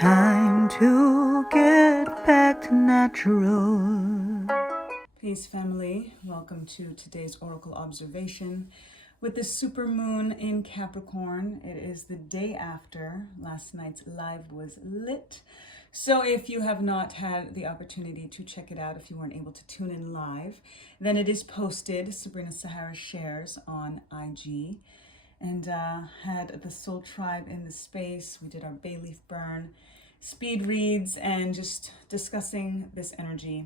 Time to get back to natural. Peace, family. Welcome to today's Oracle observation with the supermoon in Capricorn. It is the day after last night's live was lit. So if you have not had the opportunity to check it out, if you weren't able to tune in live, then it is posted. Sabrina Sahara shares on IG. And had the Soul Tribe in the space. We did our bay leaf burn, speed reads, and just discussing this energy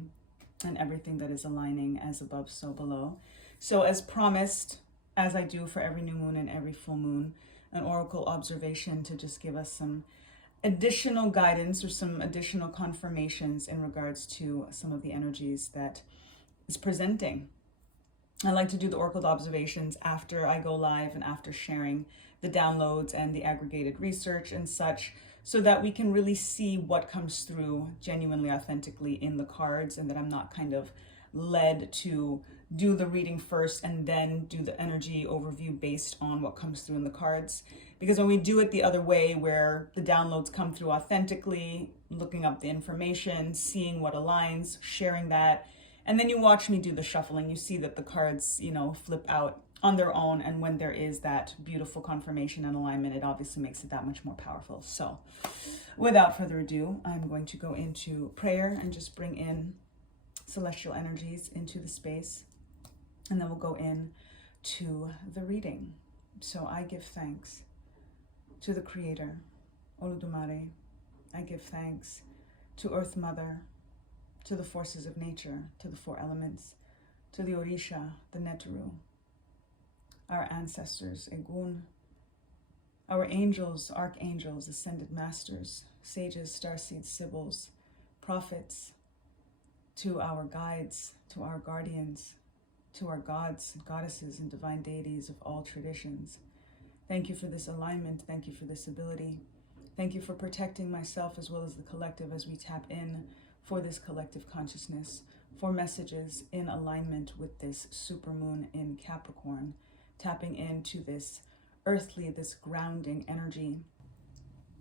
and everything that is aligning as above, so below. So as promised, as I do for every new moon and every full moon, an oracle observation to just give us some additional guidance or some additional confirmations in regards to some of the energies that is presenting. I like to do the oracle observations after I go live and after sharing the downloads and the aggregated research and such, so that we can really see what comes through genuinely, authentically in the cards, and that I'm not kind of led to do the reading first and then do the energy overview based on what comes through in the cards. Because when we do it the other way, where the downloads come through authentically, looking up the information, seeing what aligns, sharing that, and then you watch me do the shuffling, you see that the cards, flip out on their own. And when there is that beautiful confirmation and alignment, it obviously makes it that much more powerful. So without further ado, I'm going to go into prayer and just bring in celestial energies into the space. And then we'll go in to the reading. So I give thanks to the Creator, Oludumare. I give thanks to Earth Mother, to the forces of nature, to the four elements, to the Orisha, the Neteru, our ancestors, Egun, our angels, archangels, ascended masters, sages, starseeds, sibyls, prophets, to our guides, to our guardians, to our gods, goddesses, and divine deities of all traditions. Thank you for this alignment. Thank you for this ability. Thank you for protecting myself as well as the collective as we tap in for this collective consciousness, for messages in alignment with this supermoon in Capricorn, tapping into this earthly, this grounding energy.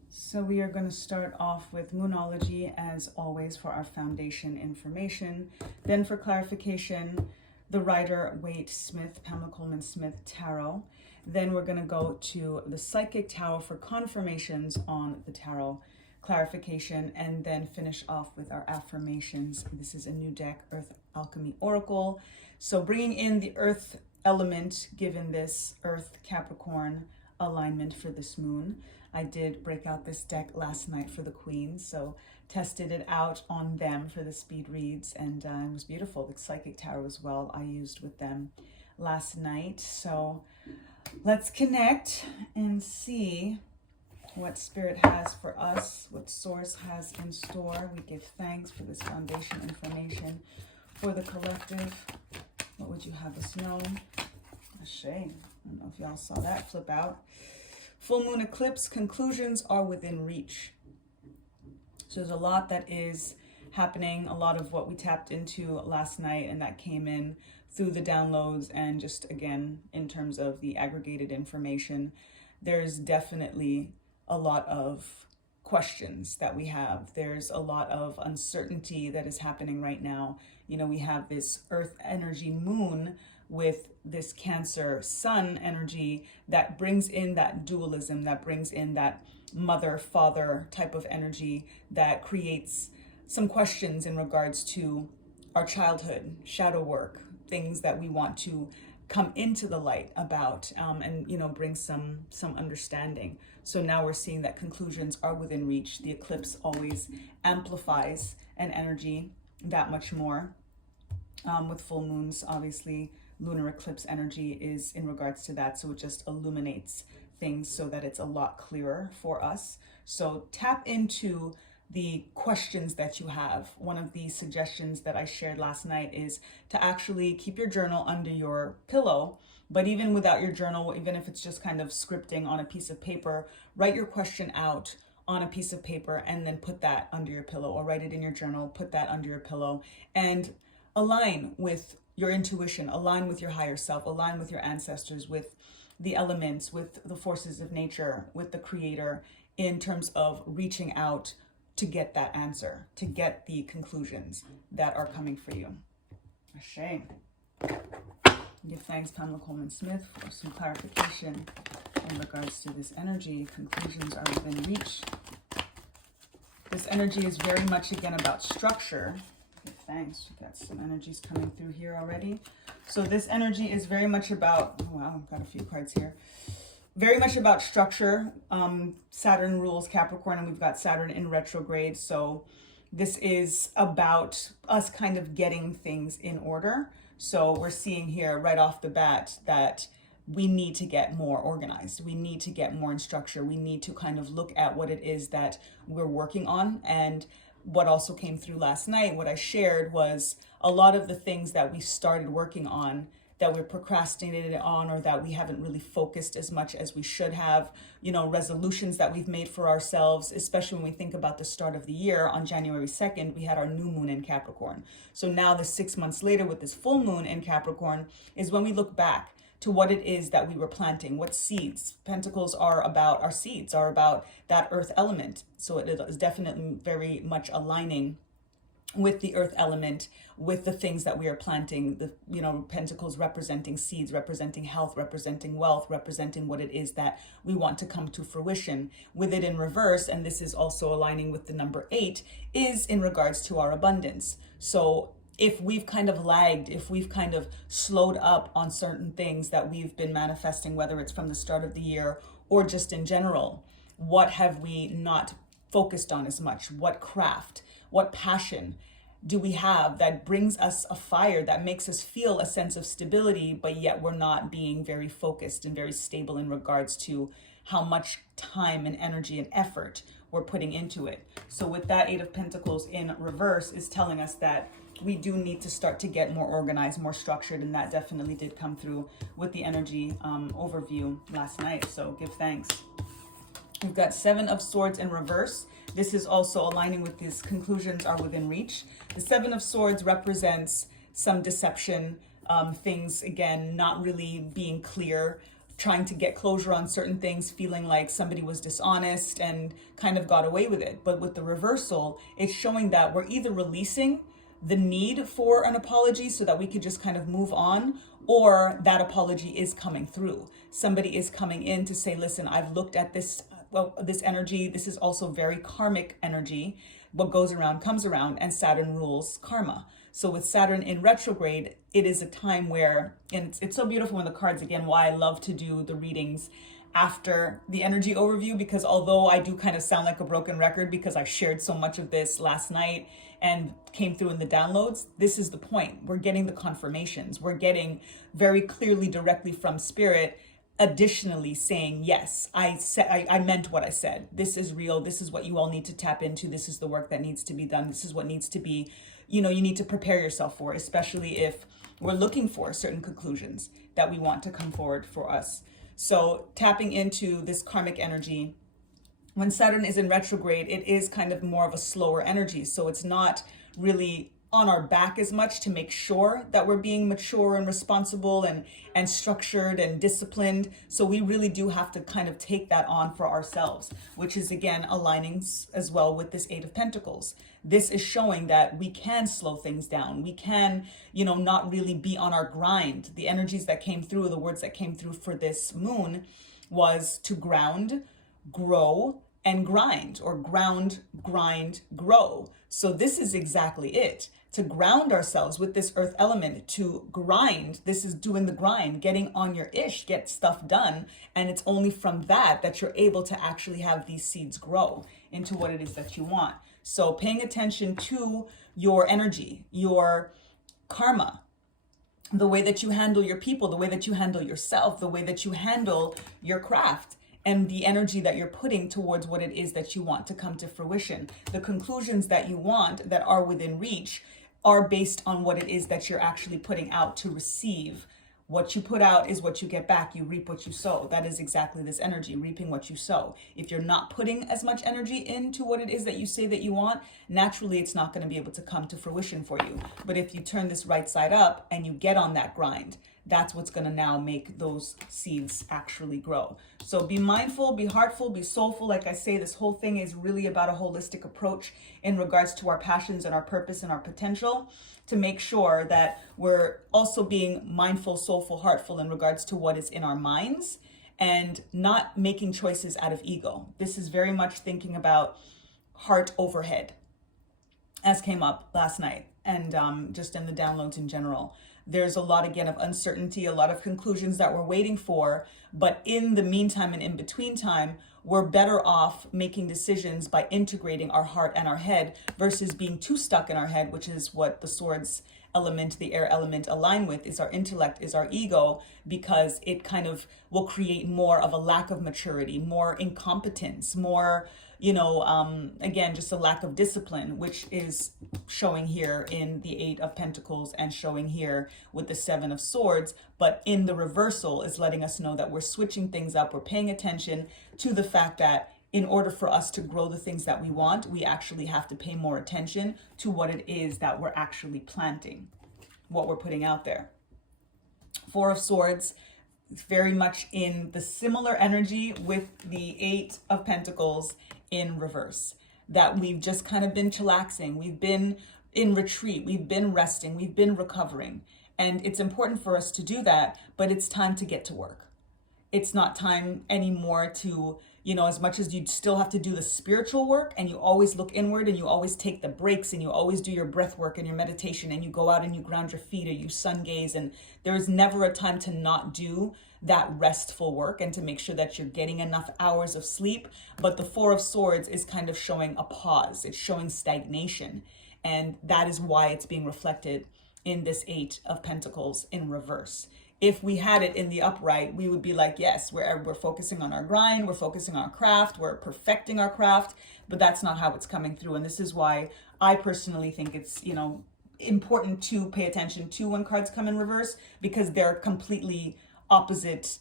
So we are going to start off with Moonology, as always, for our foundation information. Then for clarification, the Rider-Waite-Smith, Pamela Coleman Smith Tarot. Then we're going to go to the Psychic Tarot for confirmations on the tarot clarification, and then finish off with our affirmations. This is a new deck, Earth Alchemy Oracle. So bringing in the earth element, given this Earth Capricorn alignment for this moon. I did break out this deck last night for the Queens, so tested it out on them for the speed reads, and it was beautiful. The Psychic Tarot as well, I used with them last night. So let's connect and see what Spirit has for us, what Source has in store. We give thanks for this foundation information for the collective. What would you have us know? A shame. I don't know if y'all saw that flip out. Full moon eclipse, conclusions are within reach. So there's a lot that is happening, a lot of what we tapped into last night, and that came in through the downloads, and just again, in terms of the aggregated information, there's definitely a lot of questions that we have. There's a lot of uncertainty that is happening right now. We have this earth energy moon with this Cancer sun energy that brings in that dualism, that brings in that mother-father type of energy that creates some questions in regards to our childhood, shadow work, things that we want to come into the light about, and bring some understanding. So now we're seeing that conclusions are within reach. The eclipse always amplifies an energy that much more. With full moons, obviously, lunar eclipse energy is in regards to that, so it just illuminates things so that it's a lot clearer for us. So tap into the questions that you have. One of the suggestions that I shared last night is to actually keep your journal under your pillow. But even without your journal, even if it's just kind of scripting on a piece of paper, write your question out on a piece of paper and then put that under your pillow, or write it in your journal, put that under your pillow, and align with your intuition, align with your higher self, align with your ancestors, with the elements, with the forces of nature, with the Creator, in terms of reaching out to get that answer, to get the conclusions that are coming for you. Ashe. Give thanks, Pamela Coleman Smith, for some clarification in regards to this energy. Conclusions are within reach. This energy is very much, again, about structure. Give thanks. We've got some energies coming through here already. So this energy is very much about, oh wow, I've got a few cards here. Very much about structure. Saturn rules Capricorn, and we've got Saturn in retrograde. So this is about us kind of getting things in order. So we're seeing here right off the bat that we need to get more organized. We need to get more in structure. We need to kind of look at what it is that we're working on. And what also came through last night, what I shared was a lot of the things that we started working on that we're procrastinated on, or that we haven't really focused as much as we should have, resolutions that we've made for ourselves, especially when we think about the start of the year. On January 2nd, we had our new moon in Capricorn. So now the 6 months later with this full moon in Capricorn is when we look back to what it is that we were planting, what seeds. Pentacles are about our seeds, are about that earth element. So it is definitely very much aligning with the earth element, with the things that we are planting. The pentacles representing seeds, representing health, representing wealth, representing what it is that we want to come to fruition. With it in reverse, and this is also aligning with the number 8, is in regards to our abundance. So if we've kind of lagged, if we've kind of slowed up on certain things that we've been manifesting, whether it's from the start of the year or just in general, what have we not focused on as much? What craft, what passion do we have that brings us a fire, that makes us feel a sense of stability, but yet we're not being very focused and very stable in regards to how much time and energy and effort we're putting into it. So with that 8 of Pentacles in reverse is telling us that we do need to start to get more organized, more structured, and that definitely did come through with the energy overview last night. So give thanks. We've got 7 of Swords in reverse. This is also aligning with these conclusions are within reach. The 7 of Swords represents some deception, things, again, not really being clear, trying to get closure on certain things, feeling like somebody was dishonest and kind of got away with it. But with the reversal, it's showing that we're either releasing the need for an apology so that we could just kind of move on, or that apology is coming through. Somebody is coming in to say, listen, I've looked at this, this energy. This is also very karmic energy. What goes around comes around, and Saturn rules karma. So with Saturn in retrograde, it is a time where, and it's so beautiful in the cards, again, why I love to do the readings after the energy overview, because although I do kind of sound like a broken record because I shared so much of this last night and came through in the downloads, this is the point. We're getting the confirmations. We're getting very clearly directly from spirit, additionally saying, yes, I meant what I said. This is real. This is what you all need to tap into. This is the work that needs to be done. This is what needs to be, you need to prepare yourself for, especially if we're looking for certain conclusions that we want to come forward for us. So tapping into this karmic energy, when Saturn is in retrograde, it is kind of more of a slower energy. So it's not really on our back as much to make sure that we're being mature and responsible and structured and disciplined. So we really do have to kind of take that on for ourselves, which is again aligning as well with this 8 of Pentacles. This is showing that we can slow things down. We can, not really be on our grind. The energies that came through, the words that came through for this moon was to ground, grow, and grind, or ground, grind, grow. So this is exactly it. To ground ourselves with this earth element, to grind. This is doing the grind, getting on your ish, get stuff done. And it's only from that you're able to actually have these seeds grow into what it is that you want. So paying attention to your energy, your karma, the way that you handle your people, the way that you handle yourself, the way that you handle your craft, and the energy that you're putting towards what it is that you want to come to fruition. The conclusions that you want that are within reach are based on what it is that you're actually putting out to receive. What you put out is what you get back. You reap what you sow. That is exactly this energy, reaping what you sow. If you're not putting as much energy into what it is that you say that you want, naturally it's not going to be able to come to fruition for you. But if you turn this right side up and you get on that grind, that's what's going to now make those seeds actually grow. So be mindful, be heartful, be soulful. Like I say, this whole thing is really about a holistic approach in regards to our passions and our purpose and our potential, to make sure that we're also being mindful, soulful, heartful in regards to what is in our minds, and not making choices out of ego. This is very much thinking about heart over head, as came up last night, and just in the downloads in general. There's a lot, again, of uncertainty, a lot of conclusions that we're waiting for. But in the meantime and in between time, we're better off making decisions by integrating our heart and our head versus being too stuck in our head, which is what the swords element, the air element align with, is our intellect, is our ego, because it kind of will create more of a lack of maturity, more incompetence, more, again, just a lack of discipline, which is showing here in the Eight of Pentacles and showing here with the Seven of Swords. But in the reversal is letting us know that we're switching things up. We're paying attention to the fact that in order for us to grow the things that we want, we actually have to pay more attention to what it is that we're actually planting, what we're putting out there. Four of Swords, very much in the similar energy with the Eight of Pentacles in reverse, that we've just kind of been chillaxing. We've been in retreat. We've been resting. We've been recovering. And it's important for us to do that, but it's time to get to work. It's not time anymore to, as much as you still have to do the spiritual work, and you always look inward and you always take the breaks and you always do your breath work and your meditation and you go out and you ground your feet or you sun gaze, and there's never a time to not do that restful work and to make sure that you're getting enough hours of sleep. But the Four of Swords is kind of showing a pause. It's showing stagnation. And that is why it's being reflected in this Eight of Pentacles in reverse. If we had it in the upright, we would be like, yes, we're focusing on our grind, we're focusing on our craft, we're perfecting our craft, but that's not how it's coming through. And this is why I personally think it's, important to pay attention to when cards come in reverse, because they're completely opposite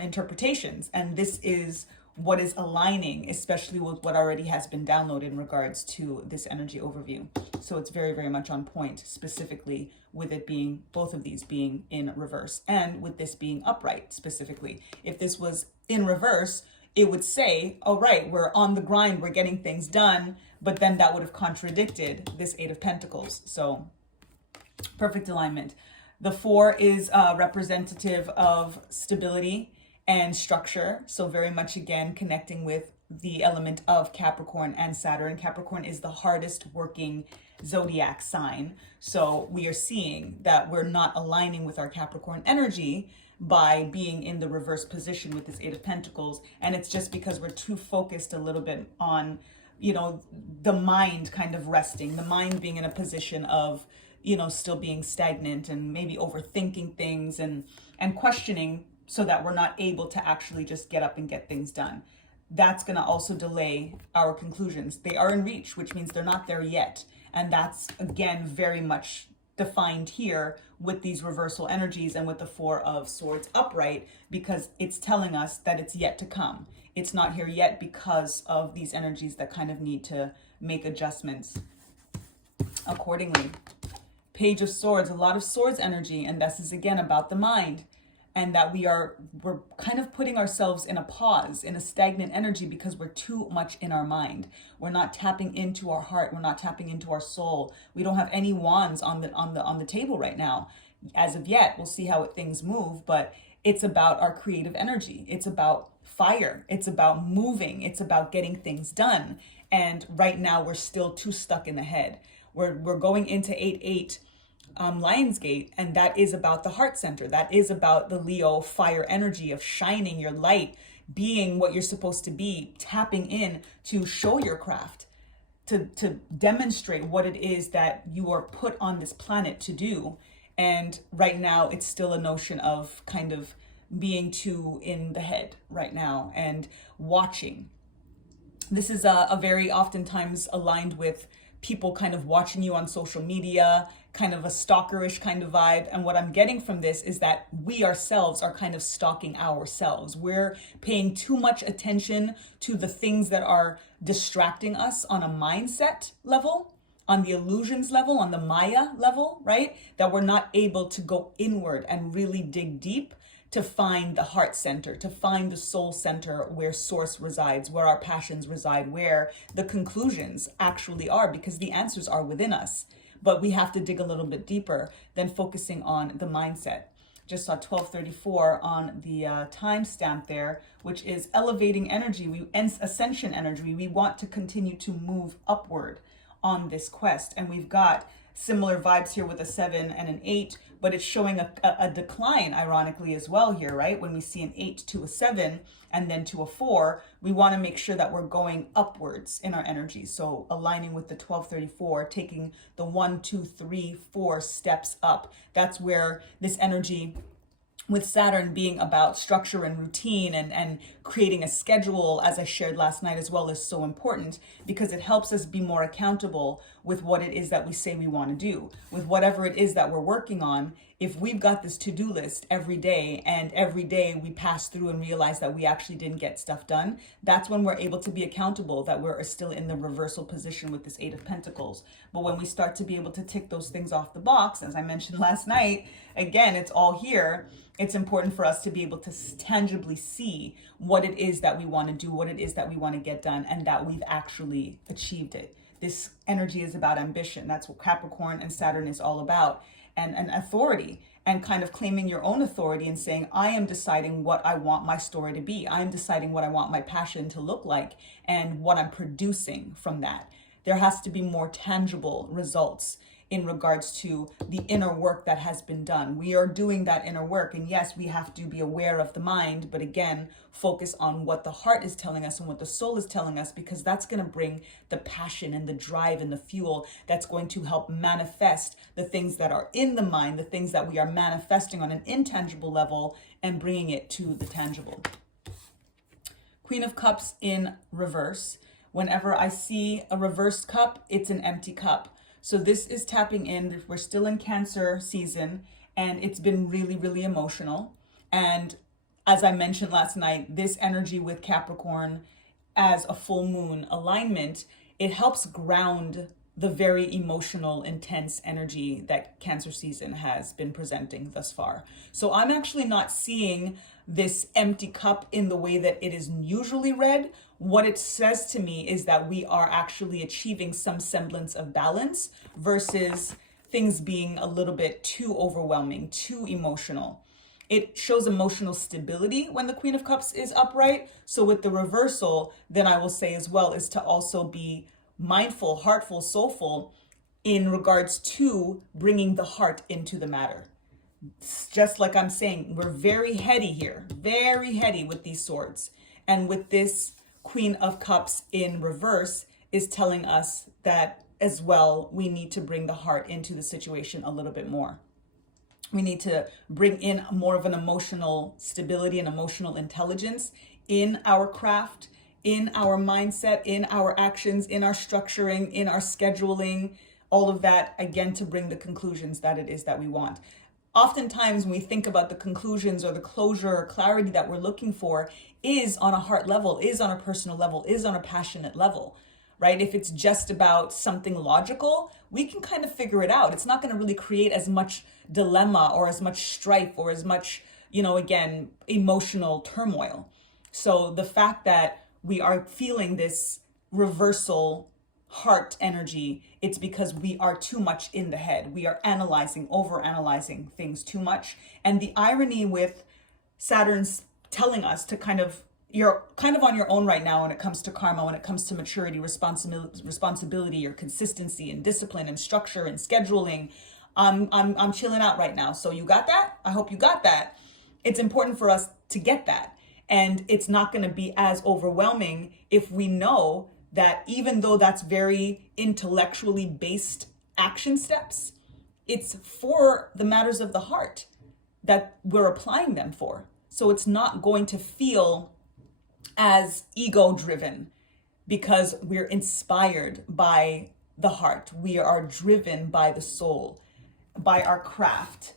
interpretations. And this is what is aligning, especially with what already has been downloaded in regards to this energy overview. So it's very, very much on point, specifically with it being, both of these being in reverse, and with this being upright specifically. If this was in reverse, it would say, oh, right, we're on the grind, we're getting things done, but then that would have contradicted this Eight of Pentacles. So perfect alignment. The Four is representative of stability and structure. So very much, again, connecting with the element of Capricorn and Saturn. Capricorn is the hardest working zodiac sign. So we are seeing that we're not aligning with our Capricorn energy by being in the reverse position with this Eight of Pentacles. And it's just because we're too focused a little bit on, the mind kind of resting, the mind being in a position of, still being stagnant and maybe overthinking things and questioning, so that we're not able to actually just get up and get things done. That's going to also delay our conclusions. They are in reach, which means they're not there yet. And that's, again, very much defined here with these reversal energies and with the Four of Swords upright, because it's telling us that it's yet to come. It's not here yet because of these energies that kind of need to make adjustments accordingly. Page of Swords, a lot of swords energy, and this is again about the mind. And that we're kind of putting ourselves in a pause, in a stagnant energy, because we're too much in our mind. We're not tapping into our heart. We're not tapping into our soul. We don't have any wands on the table right now. As of yet, we'll see how things move, but it's about our creative energy. It's about fire. It's about moving. It's about getting things done. And right now, we're still too stuck in the head. We're going into 8-8. Lionsgate, and that is about the heart center. That is about the Leo fire energy of shining your light, being what you're supposed to be, tapping in to show your craft, to demonstrate what it is that you are put on this planet to do. And right now it's still a notion of kind of being too in the head right now and watching. This is a very oftentimes aligned with people kind of watching you on social media, kind of a stalkerish kind of vibe. And what I'm getting from this is that we ourselves are kind of stalking ourselves. We're paying too much attention to the things that are distracting us on a mindset level, on the illusions level, on the Maya level, right? That we're not able to go inward and really dig deep to find the heart center, to find the soul center where source resides, where our passions reside, where the conclusions actually are, because the answers are within us. But we have to dig a little bit deeper than focusing on the mindset. Just saw 1234 on the timestamp there, which is elevating energy, ascension energy. We want to continue to move upward on this quest. And we've got similar vibes here with a 7 and an 8, but it's showing a decline, ironically, as well here, right? When we see an 8 to a 7 and then to a 4, we want to make sure that we're going upwards in our energy. So aligning with the 1234, taking the 1, 2, 3, 4 steps up. That's where this energy, with Saturn being about structure and routine and creating a schedule, as I shared last night as well, is so important, because it helps us be more accountable with what it is that we say we want to do, with whatever it is that we're working on. If we've got this to-do list every day, and every day we pass through and realize that we actually didn't get stuff done, that's when we're able to be accountable, that we're still in the reversal position with this 8 of Pentacles. But when we start to be able to tick those things off the box, as I mentioned last night, again, it's all here. It's important for us to be able to tangibly see what it is that we want to do, what it is that we want to get done, and that we've actually achieved it. This energy is about ambition. That's what Capricorn and Saturn is all about. And authority, and kind of claiming your own authority and saying, I am deciding what I want my story to be. I am deciding what I want my passion to look like and what I'm producing from that. There has to be more tangible results in regards to the inner work that has been done. We are doing that inner work. And yes, we have to be aware of the mind, but again, focus on what the heart is telling us and what the soul is telling us, because that's going to bring the passion and the drive and the fuel that's going to help manifest the things that are in the mind, the things that we are manifesting on an intangible level, and bringing it to the tangible. Queen of Cups in reverse. Whenever I see a reversed cup, it's an empty cup. So this is tapping in. We're still in Cancer season, and it's been really, really emotional. And as I mentioned last night, this energy with Capricorn as a full moon alignment, it helps ground the very emotional, intense energy that Cancer season has been presenting thus far. So I'm actually not seeing this empty cup in the way that it is usually read. What it says to me is that we are actually achieving some semblance of balance versus things being a little bit too overwhelming, too emotional. It shows emotional stability when the Queen of Cups is upright. So with the reversal, then I will say as well, is to also be mindful, heartful, soulful in regards to bringing the heart into the matter. Just like I'm saying, we're very heady here, very heady with these swords. And with this Queen of Cups in reverse is telling us that as well, we need to bring the heart into the situation a little bit more. We need to bring in more of an emotional stability and emotional intelligence in our craft, in our mindset, in our actions, in our structuring, in our scheduling, all of that, again, to bring the conclusions that it is that we want. Oftentimes when we think about the conclusions or the closure or clarity that we're looking for is on a heart level, is on a personal level, is on a passionate level, right? If it's just about something logical, we can kind of figure it out. It's not going to really create as much dilemma or as much strife or as much, again, emotional turmoil. So the fact that we are feeling this reversal heart energy, it's because we are too much in the head. We are analyzing, over-analyzing things too much. And the irony with Saturn's telling us to you're kind of on your own right now when it comes to karma, when it comes to maturity, responsibility, your consistency and discipline and structure and scheduling. I'm chilling out right now. So you got that? I hope you got that. It's important for us to get that. And it's not going to be as overwhelming if we know that even though that's very intellectually based action steps, it's for the matters of the heart that we're applying them for. So it's not going to feel as ego driven because we're inspired by the heart. We are driven by the soul, by our craft,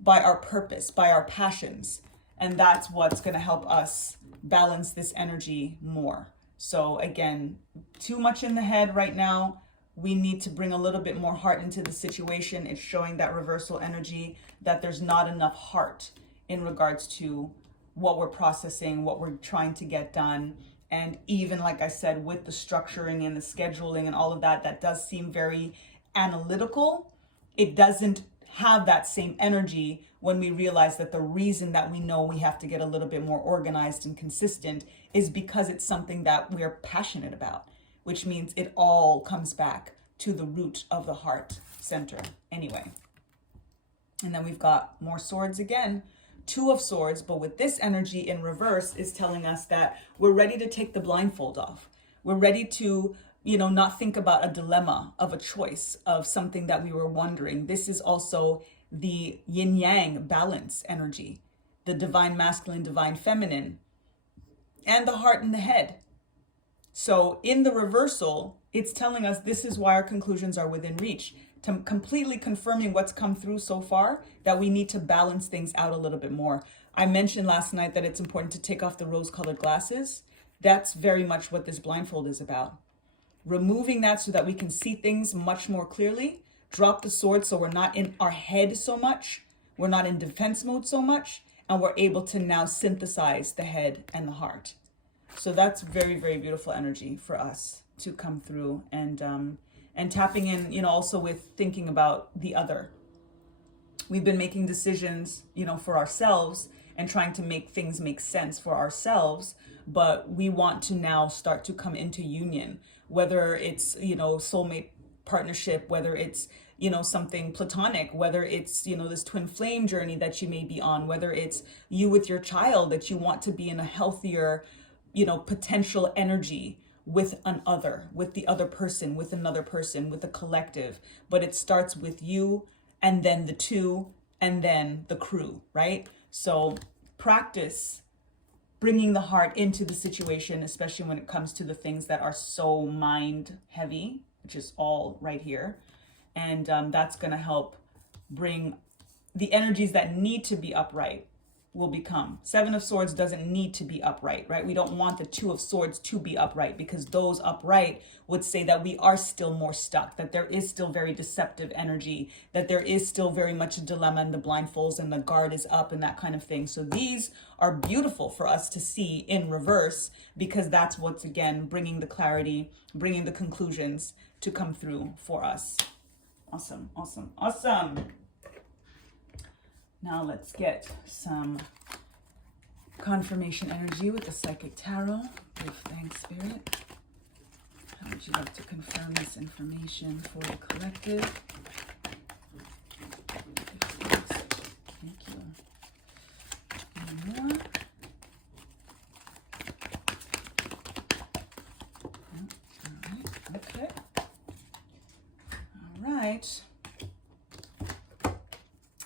by our purpose, by our passions. And that's what's going to help us balance this energy more. So again, too much in the head right now. we need to bring a little bit more heart into the situation. It's showing that reversal energy, that there's not enough heart in regards to what we're processing, what we're trying to get done. And even, like I said, with the structuring and the scheduling and all of that, that does seem very analytical. It doesn't have that same energy when we realize that the reason that we know we have to get a little bit more organized and consistent is because it's something that we're passionate about, which means it all comes back to the root of the heart center anyway. And then we've got more swords again, 2 of swords, but with this energy in reverse is telling us that we're ready to take the blindfold off. We're ready to, not think about a dilemma of a choice of something that we were wondering. This is also the yin yang balance energy, the divine masculine, divine feminine, and the heart and the head. So in the reversal, it's telling us this is why our conclusions are within reach, to completely confirming what's come through so far, that we need to balance things out a little bit more. I mentioned last night that it's important to take off the rose-colored glasses. That's very much what this blindfold is about. Removing that so that we can see things much more clearly. Drop the sword so we're not in our head so much. We're not in defense mode so much. And we're able to now synthesize the head and the heart. So that's very, very beautiful energy for us to come through, and tapping in, also with thinking about the other. We've been making decisions, for ourselves and trying to make things make sense for ourselves, but we want to now start to come into union, whether it's, soulmate partnership, whether it's, something platonic, whether it's, this twin flame journey that you may be on, whether it's you with your child, that you want to be in a healthier, potential energy with the other person, with another person, with a collective. But it starts with you, and then the two, and then the crew, right? So practice bringing the heart into the situation, especially when it comes to the things that are so mind heavy, which is all right here. And that's going to help bring the energies that need to be upright will become. 7 of Swords doesn't need to be upright, right? We don't want the 2 of Swords to be upright, because those upright would say that we are still more stuck, that there is still very deceptive energy, that there is still very much a dilemma, and the blindfolds and the guard is up and that kind of thing. So these are beautiful for us to see in reverse, because that's what's, again, bringing the clarity, bringing the conclusions to come through for us. Awesome, awesome, awesome. Now let's get some confirmation energy with the Psychic Tarot. Give thanks, Spirit. How would you like to confirm this information for the collective? Thank you. One more. All right, okay. All right.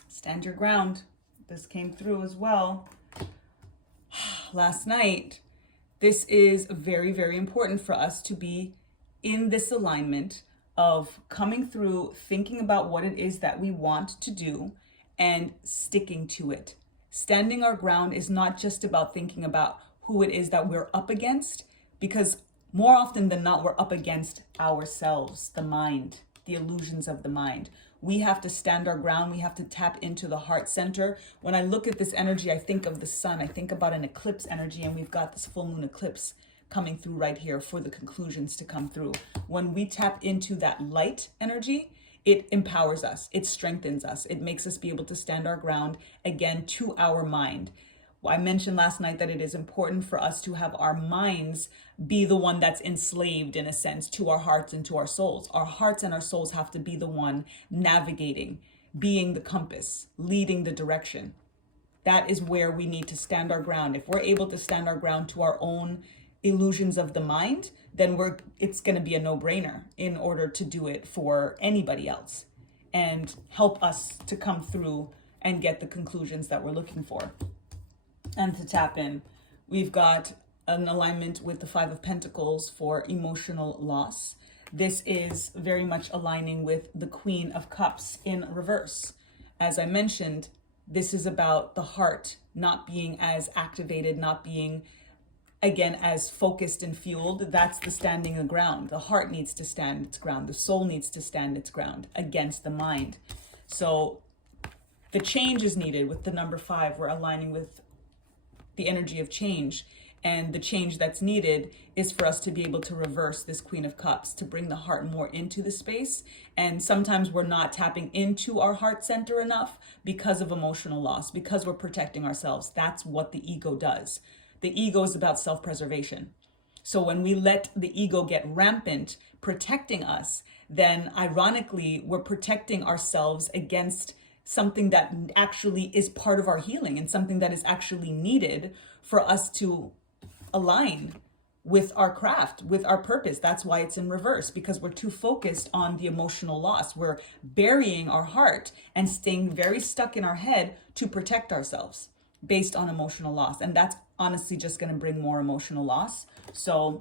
Stand your ground. This came through as well last night. This is very, very important for us to be in this alignment of coming through, thinking about what it is that we want to do and sticking to it. Standing our ground is not just about thinking about who it is that we're up against, because more often than not, we're up against ourselves, the mind, the illusions of the mind. We have to stand our ground. We have to tap into the heart center. When I look at this energy, I think of the sun. I think about an eclipse energy, and we've got this full moon eclipse coming through right here for the conclusions to come through. When we tap into that light energy, it empowers us. It strengthens us. It makes us be able to stand our ground again to our mind. I mentioned last night that it is important for us to have our minds be the one that's enslaved, in a sense, to our hearts and to our souls. Our hearts and our souls have to be the one navigating, being the compass, leading the direction. That is where we need to stand our ground. If we're able to stand our ground to our own illusions of the mind, then it's going to be a no-brainer in order to do it for anybody else and help us to come through and get the conclusions that we're looking for. And to tap in, we've got an alignment with the 5 of Pentacles for emotional loss. This is very much aligning with the Queen of Cups in reverse. As I mentioned, this is about the heart not being as activated, not being again, as focused and fueled, that's the standing the ground. The heart needs to stand its ground. The soul needs to stand its ground against the mind. So the change is needed with the number 5. We're aligning with the energy of change. And the change that's needed is for us to be able to reverse this Queen of Cups, to bring the heart more into the space. And sometimes we're not tapping into our heart center enough because of emotional loss, because we're protecting ourselves. That's what the ego does. The ego is about self-preservation. So when we let the ego get rampant, protecting us, then ironically, we're protecting ourselves against something that actually is part of our healing and something that is actually needed for us to align with our craft, with our purpose. That's why it's in reverse, because we're too focused on the emotional loss. We're burying our heart and staying very stuck in our head to protect ourselves based on emotional loss. And that's honestly just going to bring more emotional loss. So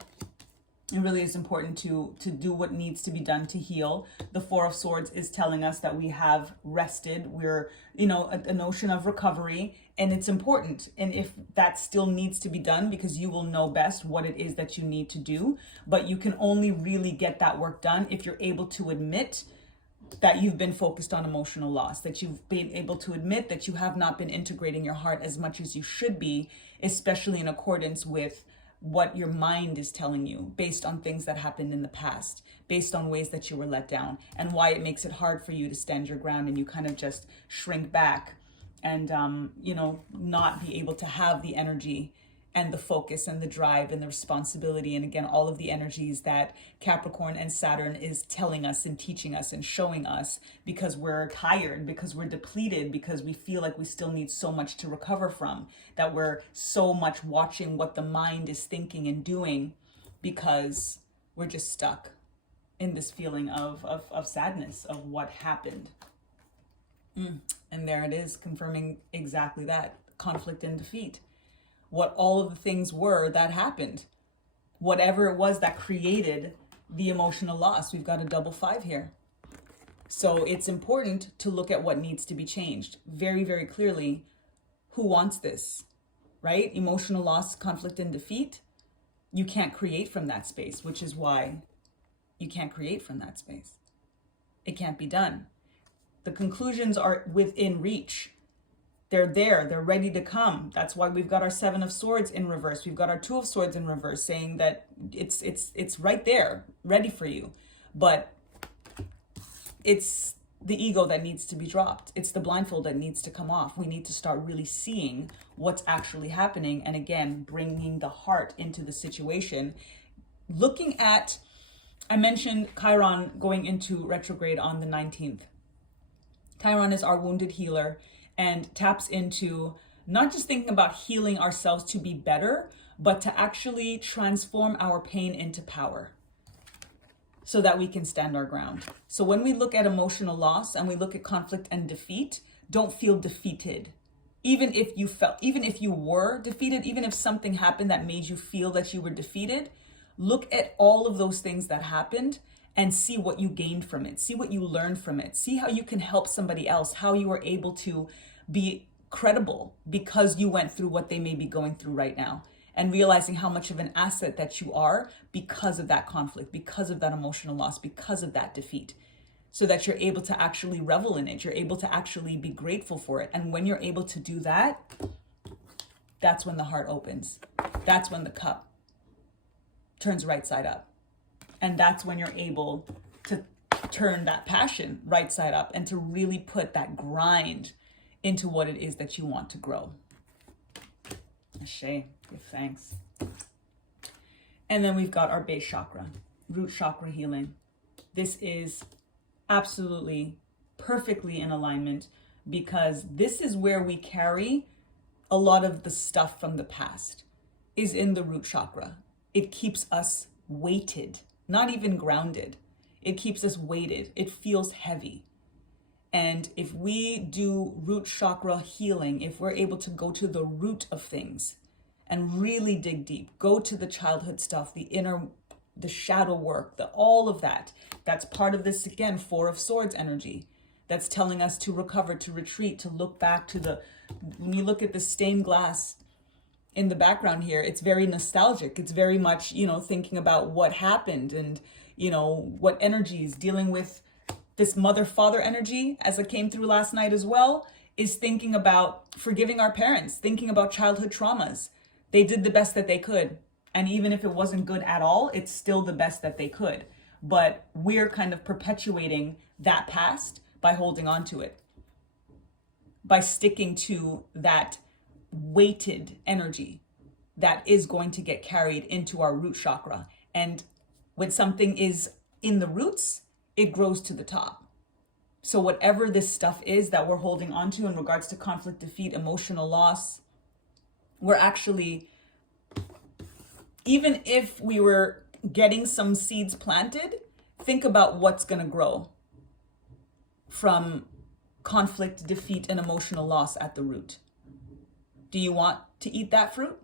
it really is important to do what needs to be done to heal. The 4 of Swords is telling us that we have rested. We're, a notion of recovery, and it's important. And if that still needs to be done, because you will know best what it is that you need to do, but you can only really get that work done if you're able to admit that you've been focused on emotional loss, that you've been able to admit that you have not been integrating your heart as much as you should be, especially in accordance with what your mind is telling you based on things that happened in the past, based on ways that you were let down, and why it makes it hard for you to stand your ground and you kind of just shrink back and, not be able to have the energy and the focus and the drive and the responsibility. And again, all of the energies that Capricorn and Saturn is telling us and teaching us and showing us, because we're tired, because we're depleted, because we feel like we still need so much to recover from, that we're so much watching what the mind is thinking and doing, because we're just stuck in this feeling of sadness of what happened. And there it is, confirming exactly that: conflict and defeat. What all of the things were that happened, whatever it was that created the emotional loss. We've got a double 5 here. So it's important to look at what needs to be changed very, very clearly. Who wants this, right? Emotional loss, conflict, and defeat. You can't create from that space, which is why you can't create from that space. It can't be done. The conclusions are within reach. They're there, they're ready to come. That's why we've got our 7 of Swords in reverse. We've got our 2 of Swords in reverse, saying that it's right there, ready for you. But it's the ego that needs to be dropped. It's the blindfold that needs to come off. We need to start really seeing what's actually happening. And again, bringing the heart into the situation. Looking at, I mentioned Chiron going into retrograde on the 19th. Chiron is our wounded healer, and taps into not just thinking about healing ourselves to be better, but to actually transform our pain into power so that we can stand our ground. So when we look at emotional loss and we look at conflict and defeat, don't feel defeated. Even if you were defeated, even if something happened that made you feel that you were defeated, look at all of those things that happened and see what you gained from it. See what you learned from it. See how you can help somebody else, how you were able to be credible because you went through what they may be going through right now, and realizing how much of an asset that you are because of that conflict, because of that emotional loss, because of that defeat, so that you're able to actually revel in it. You're able to actually be grateful for it. And when you're able to do that, that's when the heart opens. That's when the cup turns right side up. And that's when you're able to turn that passion right side up and to really put that grind into what it is that you want to grow. Ashe, give thanks. And then we've got our base chakra, root chakra healing. This is absolutely perfectly in alignment, because this is where we carry a lot of the stuff from the past, is in the root chakra. It keeps us weighted, not even grounded. It keeps us weighted. It feels heavy. And if we do root chakra healing, if we're able to go to the root of things and really dig deep, go to the childhood stuff, the inner, the shadow work, all of that, that's part of this, again, 4 of Swords energy. That's telling us to recover, to retreat, to look back to when you look at the stained glass in the background here, it's very nostalgic. It's very much, thinking about what happened and, what energies dealing with this mother-father energy, as it came through last night as well, is thinking about forgiving our parents, thinking about childhood traumas. They did the best that they could. And even if it wasn't good at all, it's still the best that they could. But we're kind of perpetuating that past by holding on to it, by sticking to that weighted energy that is going to get carried into our root chakra. And when something is in the roots, it grows to the top. So whatever this stuff is that we're holding on to in regards to conflict, defeat, emotional loss, we're actually, even if we were getting some seeds planted, think about what's going to grow from conflict, defeat, and emotional loss at the root. Do you want to eat that fruit?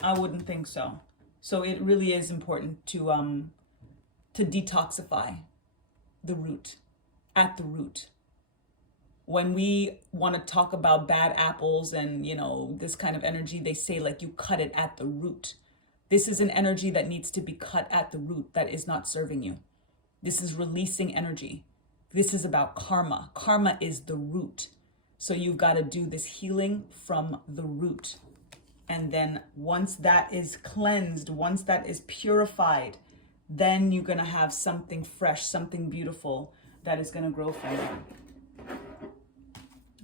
I wouldn't think so. So it really is important to detoxify the root, at the root. When we want to talk about bad apples and, this kind of energy, they say like you cut it at the root. This is an energy that needs to be cut at the root that is not serving you. This is releasing energy. This is about karma. Karma is the root. So you've got to do this healing from the root. And then once that is cleansed, once that is purified, then you're going to have something fresh, something beautiful that is going to grow from you.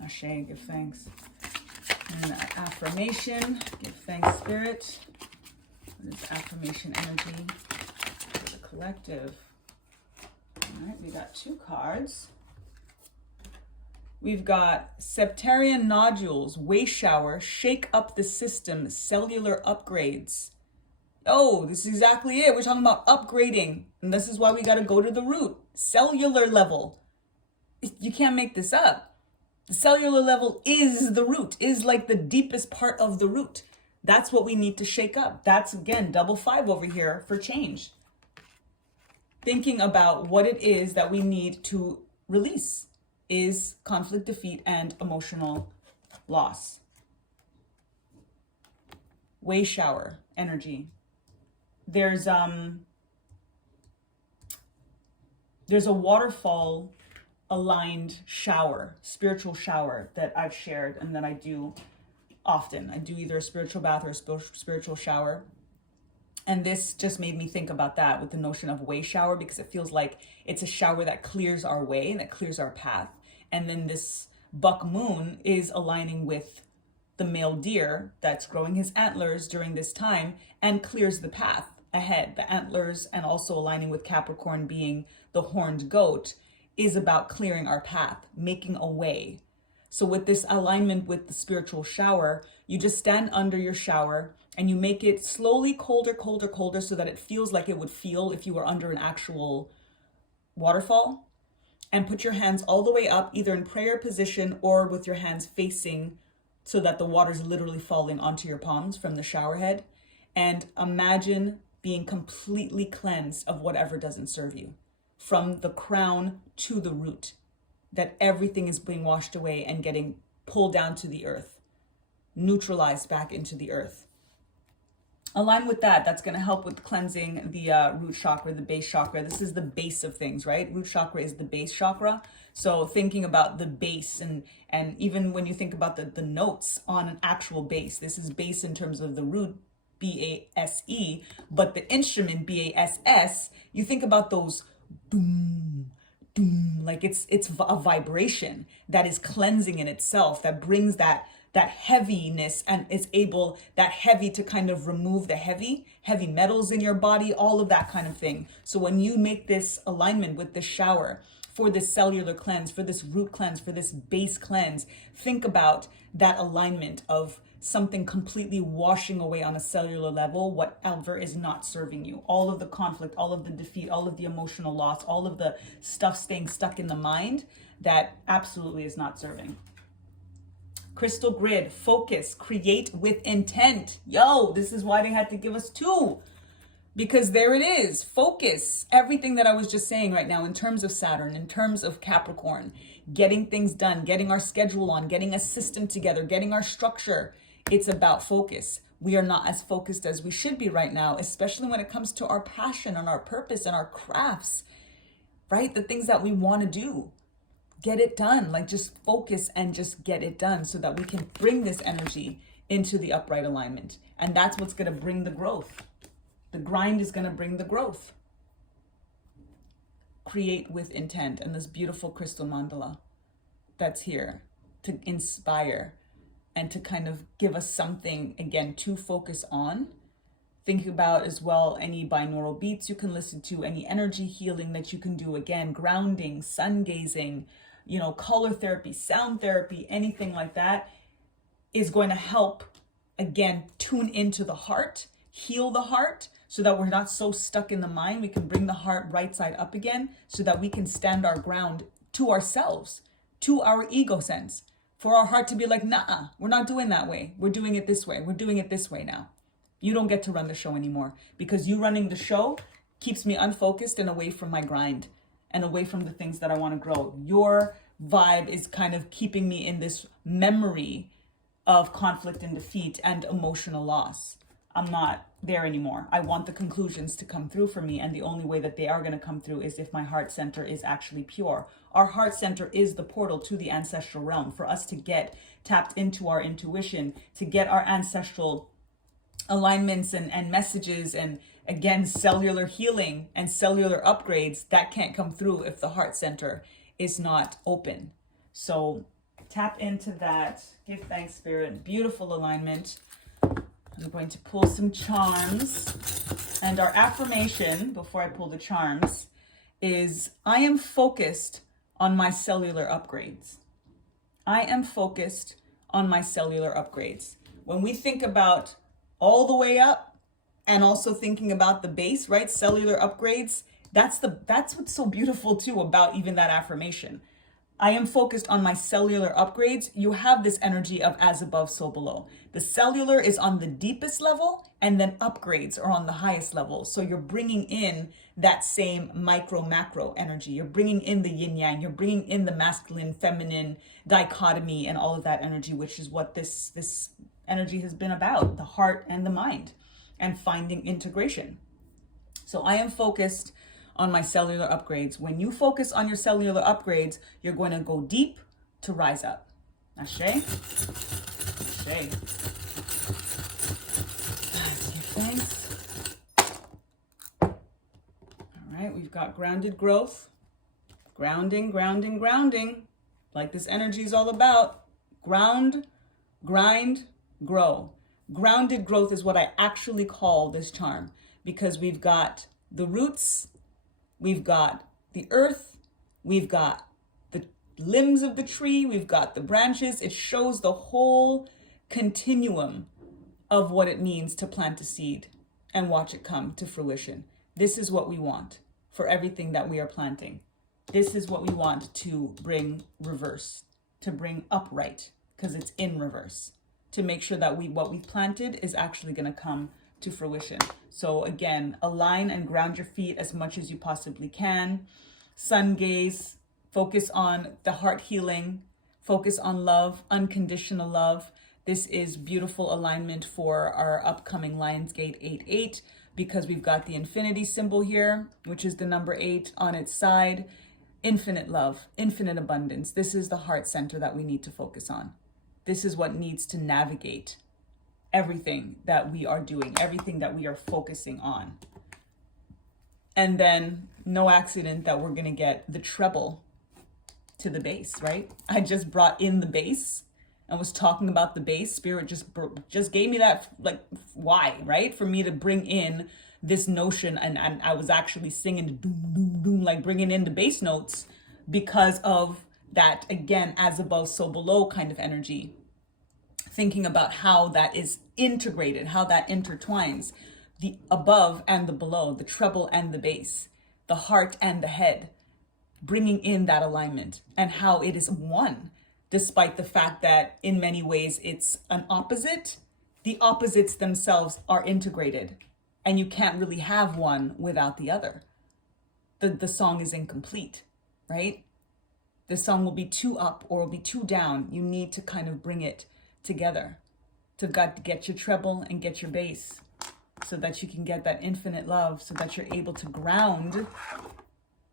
Ashe, give thanks. And affirmation, give thanks, Spirit. This affirmation energy for the collective. All right, we got 2 cards. We've got septarian nodules, waste shower, shake up the system, cellular upgrades. Oh, this is exactly it. We're talking about upgrading. And this is why we got to go to the root. Cellular level. You can't make this up. The cellular level is the root, is like the deepest part of the root. That's what we need to shake up. That's, again, double 5 over here for change. Thinking about what it is that we need to release is conflict, defeat, and emotional loss. Wave shower energy. There's a waterfall aligned shower, spiritual shower that I've shared and that I do often. I do either a spiritual bath or a spiritual shower. And this just made me think about that with the notion of way shower, because it feels like it's a shower that clears our way, that clears our path. And then this buck moon is aligning with the male deer that's growing his antlers during this time and clears the path ahead. The antlers, and also aligning with Capricorn being the horned goat, is about clearing our path, making a way. So with this alignment with the spiritual shower, you just stand under your shower and you make it slowly colder, colder, colder, so that it feels like it would feel if you were under an actual waterfall. And put your hands all the way up, either in prayer position or with your hands facing so that the water's literally falling onto your palms from the shower head. And imagine being completely cleansed of whatever doesn't serve you, from the crown to the root, that everything is being washed away and getting pulled down to the earth, neutralized back into the earth. Align with that. That's going to help with cleansing the root chakra, the base chakra. This is the base of things, right? Root chakra is the base chakra. So thinking about the base, and even when you think about the notes on an actual bass, this is bass in terms of the root, B-A-S-E, but the instrument, B-A-S-S, you think about those boom, boom, like it's a vibration that is cleansing in itself, that brings that heaviness, and is able, that heavy, to kind of remove the heavy metals in your body, all of that kind of thing. So when you make this alignment with the shower for this cellular cleanse, for this root cleanse, for this base cleanse, think about that alignment of something completely washing away on a cellular level whatever is not serving you. All of the conflict, all of the defeat, all of the emotional loss, all of the stuff staying stuck in the mind that absolutely is not serving. Crystal grid, focus, create with intent. Yo, this is why they had to give us 2. Because there it is, focus. Everything that I was just saying right now in terms of Saturn, in terms of Capricorn, getting things done, getting our schedule on, getting a system together, getting our structure It's about focus. We are not as focused as we should be right now, especially when it comes to our passion and our purpose and our crafts, right? The things that we want to do. Get it done. Like, just focus and just get it done so that we can bring this energy into the upright alignment. And that's what's going to bring the growth. The grind is going to bring the growth. Create with intent. And this beautiful crystal mandala that's here to inspire and to kind of give us something, again, to focus on. Think about as well any binaural beats you can listen to, any energy healing that you can do. Again, grounding, sun gazing, color therapy, sound therapy, anything like that is going to help, again, tune into the heart, heal the heart so that we're not so stuck in the mind. We can bring the heart right side up again so that we can stand our ground to ourselves, to our ego sense, for our heart to be like, nah, we're not doing that way. We're doing it this way. We're doing it this way now. You don't get to run the show anymore, because you running the show keeps me unfocused and away from my grind and away from the things that I want to grow. Your vibe is kind of keeping me in this memory of conflict and defeat and emotional loss. I'm not there anymore. I want the conclusions to come through for me. And the only way that they are going to come through is if my heart center is actually pure. Our heart center is the portal to the ancestral realm for us to get tapped into our intuition, to get our ancestral alignments and messages, and again, cellular healing and cellular upgrades that can't come through if the heart center is not open. So tap into that. Give thanks, Spirit. Beautiful alignment. I'm going to pull some charms. And our affirmation, before I pull the charms, is I am focused on my cellular upgrades. I am focused on my cellular upgrades. When we think about all the way up and also thinking about the base, right? Cellular upgrades. That's what's so beautiful too about even that affirmation. I am focused on my cellular upgrades. You have this energy of as above, so below. The cellular is on the deepest level, and then upgrades are on the highest level. So you're bringing in that same micro macro energy. You're bringing in the yin yang. You're bringing in the masculine feminine dichotomy and all of that energy, which is what this energy has been about, the heart and the mind, and finding integration. So I am focused on my cellular upgrades. When you focus on your cellular upgrades, you're going to go deep to rise up. Ashe? Ashe. Let's give thanks. All right, we've got grounded growth. Grounding, grounding, grounding. Like this energy is all about. Ground, grind, grow. Grounded growth is what I actually call this charm, because we've got the roots, we've got the earth, we've got the limbs of the tree, we've got the branches. It shows the whole continuum of what it means to plant a seed and watch it come to fruition. This is what we want for everything that we are planting. This is what we want to bring reverse, to bring upright, because it's in reverse, to make sure that what we've planted is actually going to come to fruition. So again, align and ground your feet as much as you possibly can. Sun gaze, focus on the heart healing, focus on love, unconditional love. This is beautiful alignment for our upcoming Lionsgate 8-8, because we've got the infinity symbol here, which is the number 8 on its side. Infinite love, infinite abundance. This is the heart center that we need to focus on. This is what needs to navigate everything that we are doing, everything that we are focusing on. And then no accident that we're going to get the treble to the base, right? I just brought in the base and was talking about the base. Spirit just gave me that, like, why, right? For me to bring in this notion, and I was actually singing the doom, doom, doom, like bringing in the bass notes because of that, again, as above, so below kind of energy. Thinking about how that is integrated, how that intertwines, the above and the below, the treble and the bass, the heart and the head, bringing in that alignment, and how it is one, despite the fact that in many ways it's an opposite. The opposites themselves are integrated, and you can't really have one without the other. The song is incomplete, right? The song will be too up or will be too down. You need to kind of bring it together. get your treble and get your bass, so that you can get that infinite love, so that you're able to ground,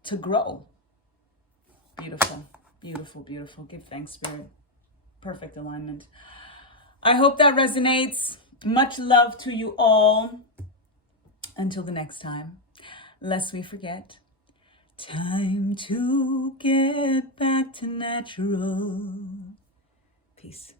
to grow. Beautiful, beautiful, beautiful. Give thanks, Spirit. Perfect alignment. I hope that resonates. Much love to you all. Until the next time, lest we forget, time to get back to natural. Peace.